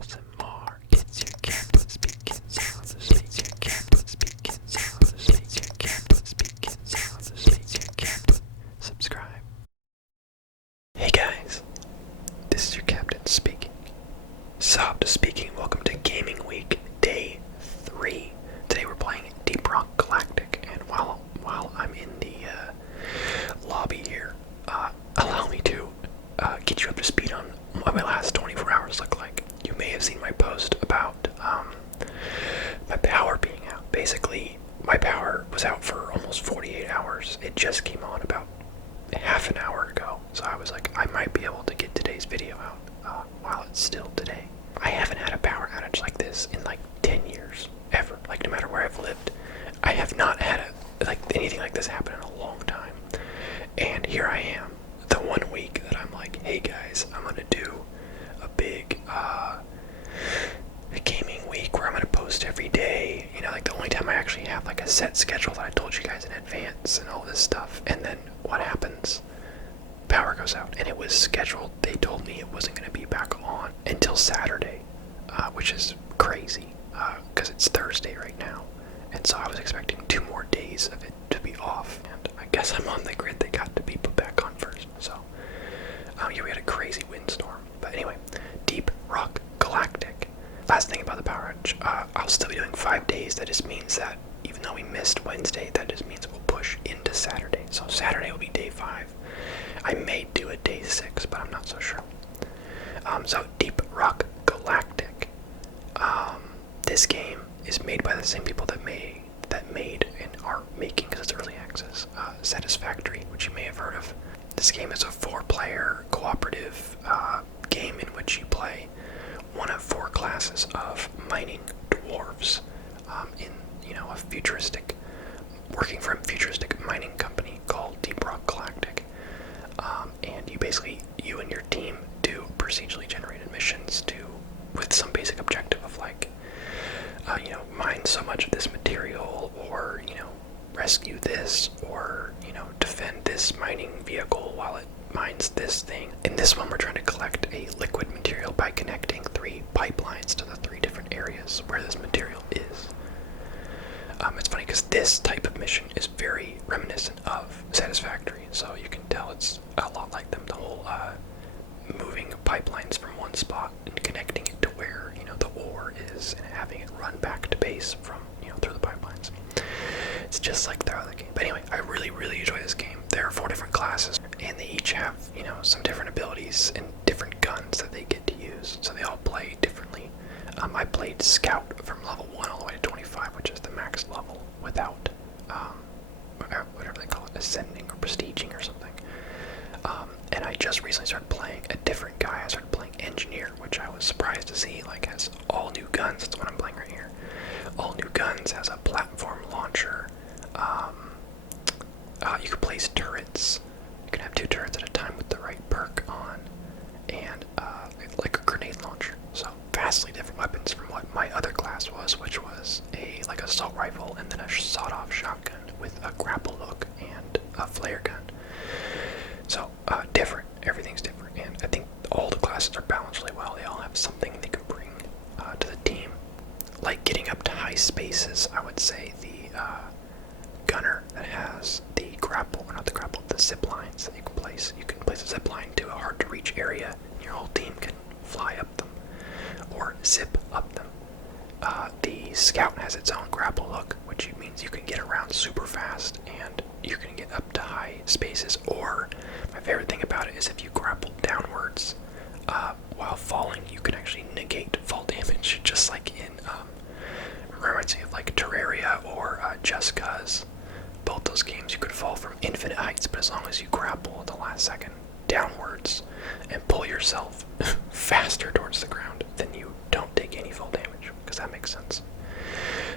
ASMR. It's your captain speaking sounds. It's your captain speaking sounds. It's your captain speaking sounds. It's your captain. Subscribe. Hey guys, this is your captain speaking. Sob speaking. Welcome to Gaming Week Day 3. Today we're playing Deep Rock Galactic, and while I'm in the lobby here, allow me to get you up to speed on what my last 24 hours look like. You may have seen my post about my power being out. Basically, my power was out for almost 48 hours. It just came on about half an hour ago, so I was like, I might be able to get today's video out while it's still today. I haven't had a power outage like this in like 10 years, ever. Like, no matter where I've lived, I have not had anything like this happen in a long time. And here I am, the 1 week that I'm like, hey guys, I'm gonna do a big gaming week where I'm gonna post every day. You know, like the only time I actually have like a set schedule that I told you guys in advance and all this stuff. And then what happens? Power goes out, and it was scheduled. They told me it wasn't gonna be back on until Saturday, which is crazy because it's Thursday right now. And so I was expecting 2 more days of it to be off, and I guess I'm on the grid that got to be put back on first. So, yeah, we had a crazy windstorm. But anyway, Deep Rock Galactic. Last thing about the power outage, I'll still be doing 5 days. That just means that even though we missed Wednesday, that just means we'll push into Saturday. So Saturday will be day 5. I may do a day 6, but I'm not so sure. So Deep Rock Galactic. This game is made by the same people that made and are making, because it's early access, Satisfactory, which you may have heard of. This game is a 4-player cooperative game in which you play one of 4 classes of mining dwarves in, a futuristic, working for a futuristic mining company called Deep Rock Galactic. And you and your team do procedurally generated missions with some basic objective of mine so much of this material, or, rescue this, or, defend this mining vehicle while it mines this thing. In this one, we're trying to collect a liquid material by connecting 3 pipelines to the 3 different areas where this material is. It's funny because this type of mission is very reminiscent of Satisfactory, so you can tell it's a lot like them. The whole moving pipelines from one spot and connecting it to where the ore is, and having it run back to base from through the pipelines. It's just like the other game. But anyway, I really enjoy this game. There are 4 different classes, and they each have some different abilities and different guns that they get to use, so they all play differently. I played Scout from level 1 all the way to 25, which is the max level, without whatever they call it, ascending or prestiging or something. And I just recently started playing a different guy. I started playing Engineer, which I was surprised to see has all new guns. That's what I'm playing right here. All new guns, has a platform launcher. You can place turrets. You can have 2 turrets at a time with the right perk on, and like a grenade launcher. So vastly different weapons from what my other class was, which was a assault rifle and then a sawed-off shotgun with a grapple hook and a flare gun. So different. Everything's different, and I think all the classes are balanced really well. They all have something they can bring to the team. Like getting up to high spaces, I would say the gunner that has the zip lines that you can place. You can place a zip line to a hard to reach area, and your whole team can fly up them or zip up them. The scout has its own grapple hook, which means you can get around super fast and you can get up to high spaces. Or my favorite thing about it is if you grapple downwards while falling, you can actually negate fall damage, just like in reminds me of Terraria or Just Cause. Both those games, you could fall from infinite heights, but as long as you grapple at the last second downwards and pull yourself faster towards the ground, then you don't take any fall damage, because that makes sense.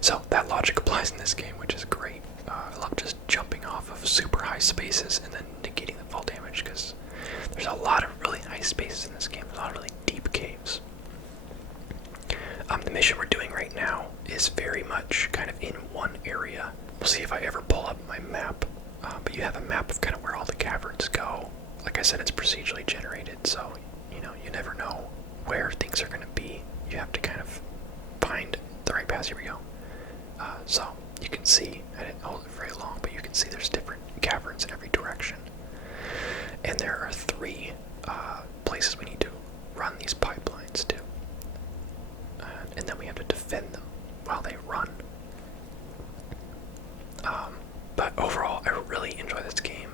So that logic applies in this game, which is great. I love just jumping off of super high spaces and then negating the fall damage, because there's a lot of really high spaces in this game. There's a lot of really deep caves. The mission we're doing right now is very much kind of in one area. We'll see if I ever pull up my map, but you have a map of kind of where all the caverns go. Like I said, it's procedurally generated, so you never know where things are going to be. you have to kind of find the right paths. Here we go. So you can see, I didn't hold it very long, but you can see there's different caverns in every direction. And there are 3 places we need to run these pipelines to. And then we have to defend them while they run. But overall, I really enjoy this game.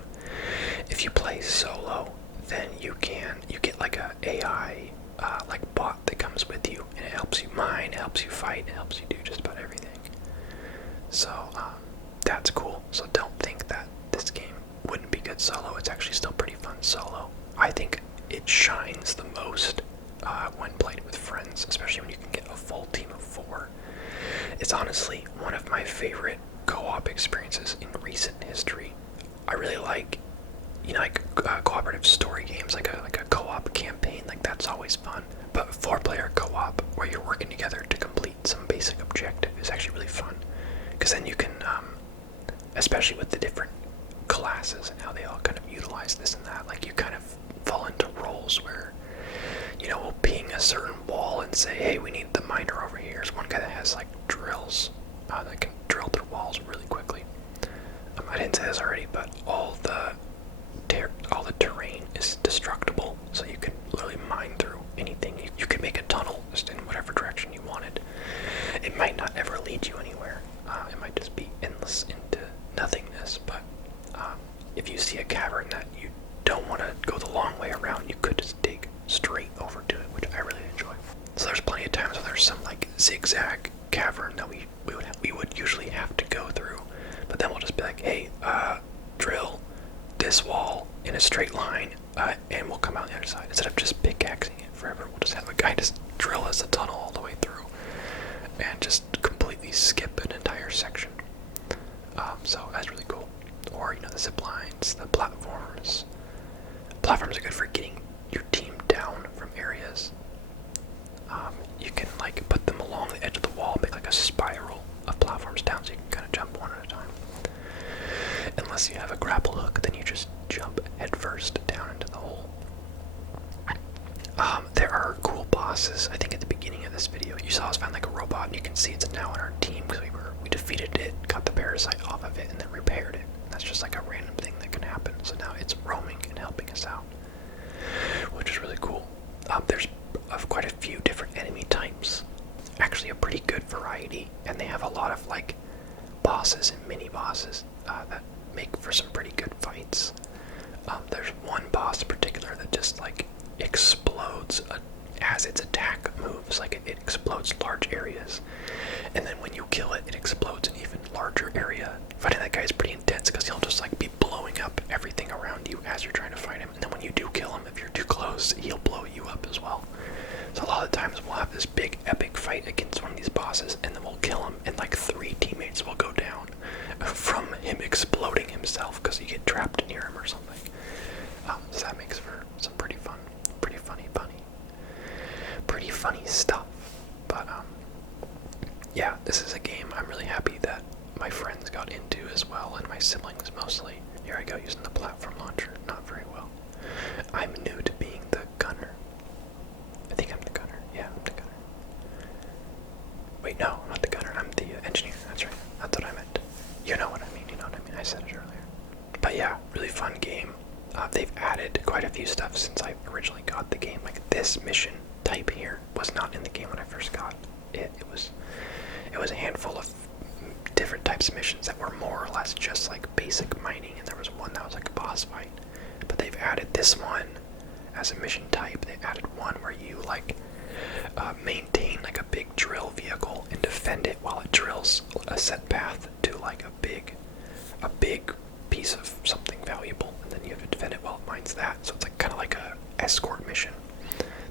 If you play solo, then you get like a AI like bot that comes with you, and it helps you mine, it helps you fight, it helps you do just about everything. So that's cool. So don't think that this game wouldn't be good solo. It's actually still pretty fun solo. I think it shines the most when played with friends, especially when you can get a full team of 4. It's honestly one of my favorite co-op experiences in recent history. I really like, like cooperative story games, like a co-op campaign. Like, that's always fun. But 4-player co-op where you're working together to complete some basic objective is actually really fun, because then you can, especially with the different classes and how they all kind of utilize this and that, like you kind of fall into roles where, we'll ping a certain wall and say, hey, we need the miner over here. There's one guy that has like drills that can drill through walls really quickly. I didn't say this already, but all the terrain is destructible, so you can literally mine through anything. You can make a tunnel just in whatever direction you wanted. It might not ever lead you anywhere. It might just be endless into nothingness, but if you see a cavern that you don't want to go the long way around, you could just dig straight over to it, which I really enjoy. So there's plenty of times where there's some like zigzag cavern that we would usually have to go through, but then we'll just be like, hey, drill this wall in a straight line, and we'll come out the other side. Instead of just pickaxing it forever, we'll just have a guy just drill us a tunnel all the way through and just completely skip an entire section. So that's really cool. Or, the zip lines, the platforms. Platforms are good for getting your team down from areas. You can like put them along the edge of the wall, make like a spiral of platforms down, so you can kind of jump one at a time. Unless you have a grapple hook, then you just jump headfirst down into the hole. There are cool bosses. I think at the beginning of this video, you saw us find like a robot, and you can see it's now on our team because we defeated it, got the parasite off of it, and then repaired it. That's just like a random thing that can happen. So now it's roaming and helping us out, which is really cool. There's quite a few different enemy types. Actually, a pretty good variety, and they have a lot of like bosses and mini bosses that make for some pretty good fights. There's one boss in particular that just like explodes as its attack moves. Like it explodes large areas, and then when you kill it, it explodes an even larger area. Fighting that guy is pretty intense because he'll just like be blowing up everything around you as you're trying to fight him, and then when you do kill him, if you're too close, he'll blow you up as well. So a lot of times we'll have this big epic fight against one of these bosses, and then we'll kill him, and like 3 teammates will go down from him exploding himself because you get trapped near him or something. So that makes for some pretty funny stuff. But yeah, this is a game I'm really happy that my friends got into as well, and my siblings mostly. Here I go using the platform launcher, not very well. I'm new to being the gunner. I think I'm the gunner. Yeah, I'm the gunner. Wait, no, I'm not the gunner. I'm the engineer. That's right. That's what I meant. You know what I mean. I said it earlier. But yeah, really fun game. They've added quite a few stuff since I originally got the game. Like this mission type here was not in the game when I first got it. It was a handful of different types of missions that were more or less just like basic mining, and there was one that was like a boss fight. But they've added this one as a mission type. They added one where you like maintain like a big drill vehicle and defend it while it drills a set path to like a big piece of something valuable, and then you have to defend it while it mines that. So it's like kind of like a escort mission.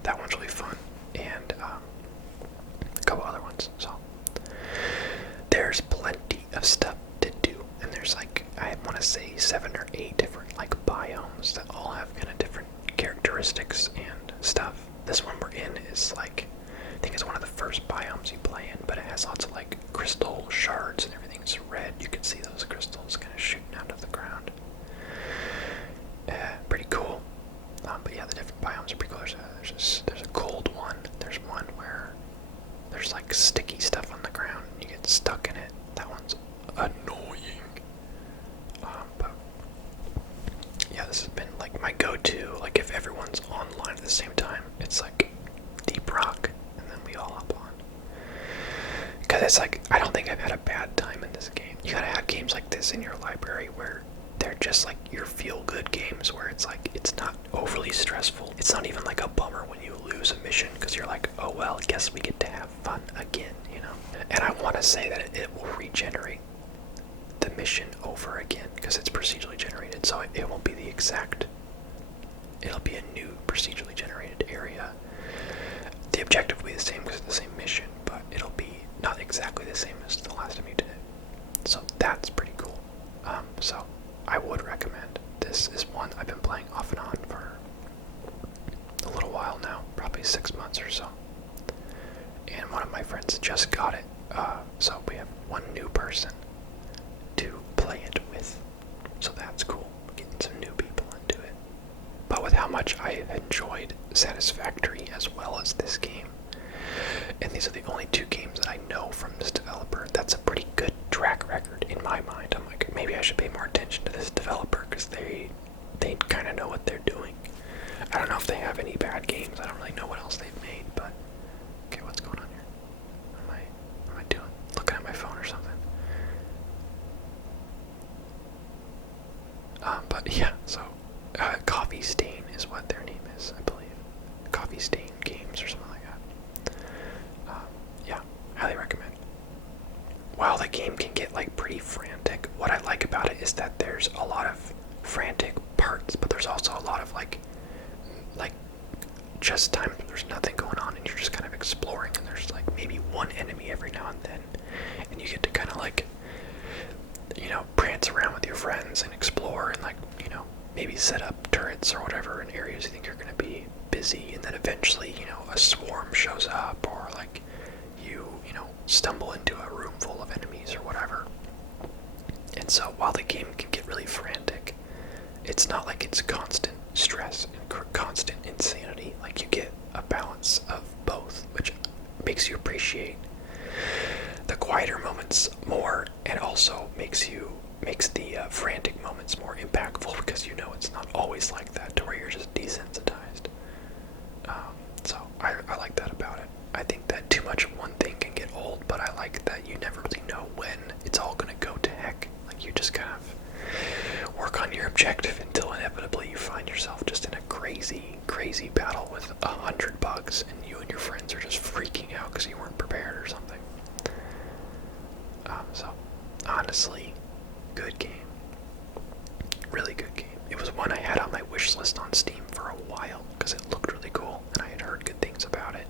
That one's really fun, and a couple other ones. So there's plenty of stuff to do, and there's like, I want to say 7 or 8 different like biomes that all have kind of different characteristics and stuff. This one we're in is like, I think it's one of the first biomes you play in, but it has lots of like crystal shards and everything's red. You can see those crystals kind of shooting out of the ground. Pretty cool. But yeah, the different biomes are pretty cool. There's a cold one. There's one where like sticky stuff on the ground and you get stuck in it. That one's annoying. But yeah, this has been like my go-to. Like if everyone's online at the same time, it's like Deep Rock, and then we all hop on. Because it's like, I don't think I've had a bad time in this game. You gotta have games like this in your library where they're just like your feel-good games, where it's like, it's not overly stressful. It's not even like a bummer when you lose a mission, because you're like, oh well, I guess we get to have fun again, you know? And I want to say that it will regenerate the mission over again, because it's procedurally generated, so it won't be the exact, it'll be a new procedurally generated area. The objective will be the same because it's the same mission, but it'll be not exactly the same as the last time you did it. So that's pretty cool. So I would recommend. This is one I've been playing off and on for a little while now, probably 6 months or so. And one of my friends just got it, so we have one new person to play it with. So that's cool, getting some new people into it. But with how much I have enjoyed Satisfactory as well as this game, and these are the only two games that I know from this developer, that's a pretty good track record in my mind. I'm like, maybe I should pay more attention to this developer, because they kind of know what they're doing. I don't know if they have any bad games. I don't really know what else they've made, but okay, what's going on here? What am I doing? Looking at my phone or something? But yeah, so Coffee Stain is what their name is, I believe. Coffee Stain Games or something like that. Yeah, highly recommend. While the game can get like pretty frantic, what I like about it is that there's a lot of frantic parts, but there's also a lot of like just times when there's nothing going on and you're just kind of exploring, and there's like maybe one enemy every now and then, and you get to kind of like, you know, prance around with your friends and explore and like, you know, maybe set up turrets or whatever in areas you think you're going to be busy, and then eventually, you know, a swarm shows up, or like you know, stumble into a room full of enemies or whatever. And so while the game can get really frantic, it's not like it's constant stress and constant insanity. Like, you get a balance of both, which makes you appreciate the quieter moments more, and also makes the frantic moments more impactful, because you know it's not always like that, to where you're just desensitized. So I like that about it. I think that too much of one thing can get old, but I like that you never really know when it's all going to go to heck. Like, you just kind of work on your objective until inevitably you find yourself just in a crazy battle with 100 bugs, and you and your friends are just freaking out because you weren't prepared or something. So, honestly, good game. Really good game. It was one I had on my wish list on Steam for a while, because it looked really cool, and I had heard good things about it.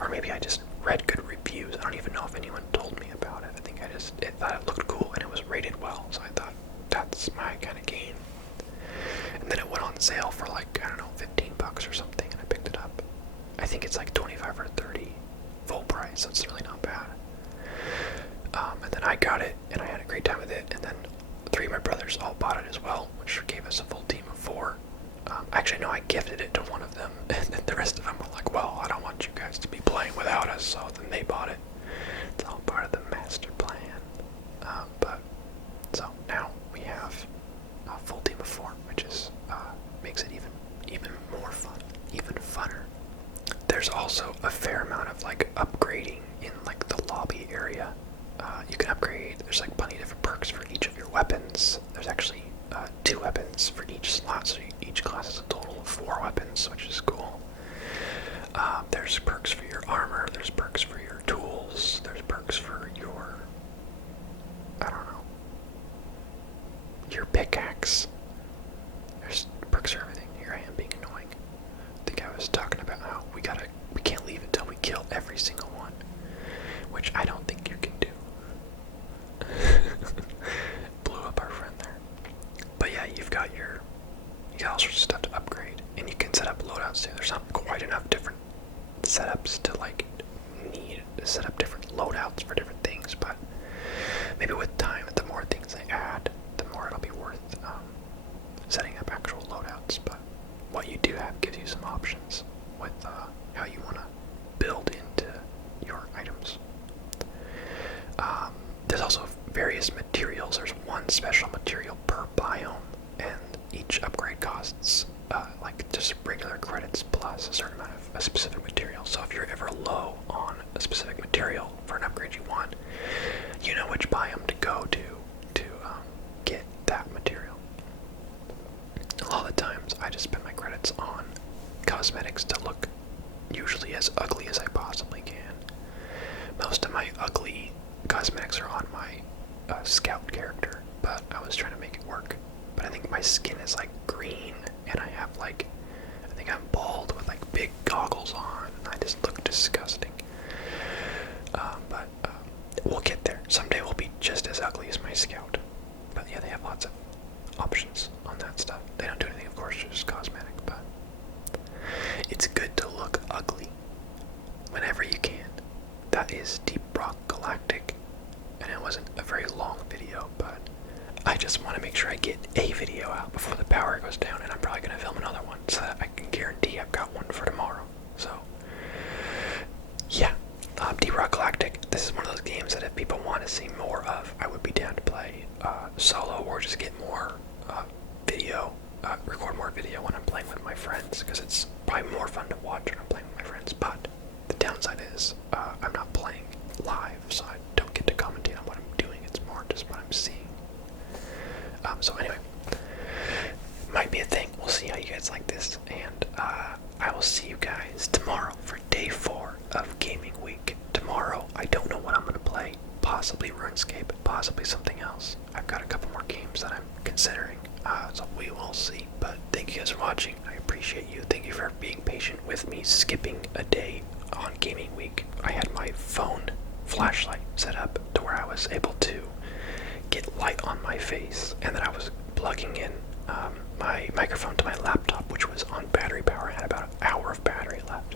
Or maybe I just read good reviews. I don't even know if anyone told me about it. I think I just thought it looked cool, and it was rated well, so I thought, that's my kind of game. And then it went on sale for like, I don't know, 15 bucks or something, and I picked it up. I think it's like 25 or 30 full price, so it's really not bad. And then I got it, and I had a great time with it, and then 3 of my brothers all bought it as well, which gave us a full team of 4. Actually, no, I gifted it to one of them, and then the rest of them were like, well, I don't want you guys to be playing without us, so then they bought it. It's all part of the master plan. So now we have a full team of 4, which is makes it even more fun, even funner. There's also a fair amount of like upgrading in like the lobby area. You can upgrade. There's like plenty of different perks for each of your weapons. There's actually 2 weapons for each slot, so each class has a total of 4 weapons, which is cool. There's perks for your armor. There's perks for your tools. There's perks for your, I don't know, your pickaxe. There's perks for everything. Here I am being annoying. I think I was talking about how we can't leave until we kill every single one, which I don't think you can do. Blew up our friend there. But yeah, you got all sorts of stuff to upgrade, and you can set up loadouts too. There's not quite enough different setups to like need to set up different loadouts for different things, but maybe with time, the more things they add, the more it'll be worth setting up actual loadouts. But what you do have gives you some options with how you want to build into your item So if you're ever low on a specific material for an upgrade you want, you know which biome to go to get that material. A lot of the times, I just spend my credits on cosmetics to look usually as ugly as I possibly can. Most of my ugly cosmetics are on my scout character, but I was trying to make it work. But I think my skin is like green, and I have like, I think I'm bald with like big goggles on, and I just look disgusting. But we'll get there. Someday we'll be just as ugly as my scout. But yeah, they have lots of options on that stuff. They don't do anything, of course, just cosmetic, but it's good to look ugly whenever you can. That is Deep Rock Galactic, and it wasn't a very long video, but I just want to make sure I get a video out before the power goes down, and I'm probably going to film another one so that I can guarantee I've got one for tomorrow. So, yeah, Deep Rock Galactic, this is one of those games that if people want to see more of, I would be down to play solo or just get more video, record more video when I'm playing with my friends, because it's probably more fun to watch when I'm playing with my friends. But the downside is I'm not playing live, so I don't get to commentate on what I'm doing. It's more just what I'm seeing. So anyway, might be a thing. We'll see how you guys like this, and I will see you guys tomorrow for day 4 of gaming week. Tomorrow, I don't know what I'm going to play. Possibly RuneScape, possibly something else. I've got a couple more games that I'm considering, so we will see. But thank you guys for watching. I appreciate you. Thank you for being patient with me skipping a day on gaming week. I had my phone flashlight set up to where I was able to get light on my face, and then I was plugging in my microphone to my laptop, which was on battery power. I had about an hour of battery left.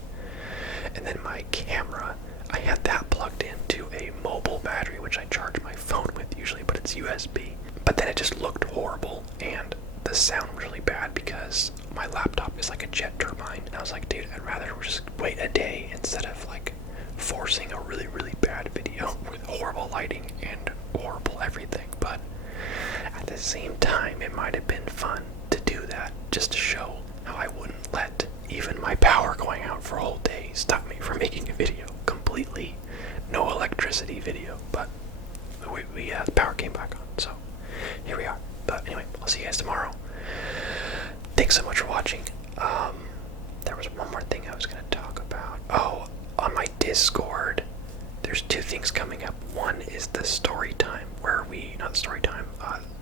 And then my camera, I had that plugged into a mobile battery, which I charge my phone with usually, but it's USB. But then it just looked horrible, and the sound was really bad because my laptop is like a jet turbine. And I was like, dude, I'd rather just wait a day instead of like forcing a really, really bad video with horrible lighting and horrible everything. But at the same time, it might have been fun to do that just to show how I wouldn't let even my power going out for a whole day stop me from making a video. Completely no electricity video, but the power came back on, so here we are. But anyway, I'll see you guys tomorrow. Thanks so much for watching. There was one more thing I was going to talk about. Oh, on my Discord, there's 2 things coming up. One is the story time, where not story time,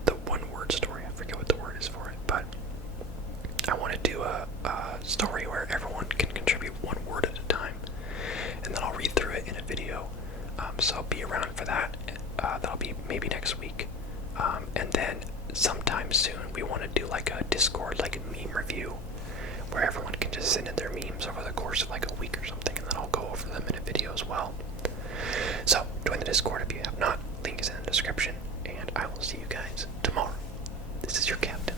the one-word story. I forget what the word is for it, but I want to do a story where everyone can contribute 1 word at a time, and then I'll read through it in a video. So I'll be around for that. That'll be maybe next week. And then sometime soon, we want to do like a Discord, like a meme review, where everyone can just send in their memes over the course of like a week or something, and then I'll go over them in a video as well. So join the Discord if you have not. Link is in the description, and I will see you guys tomorrow. This is your captain.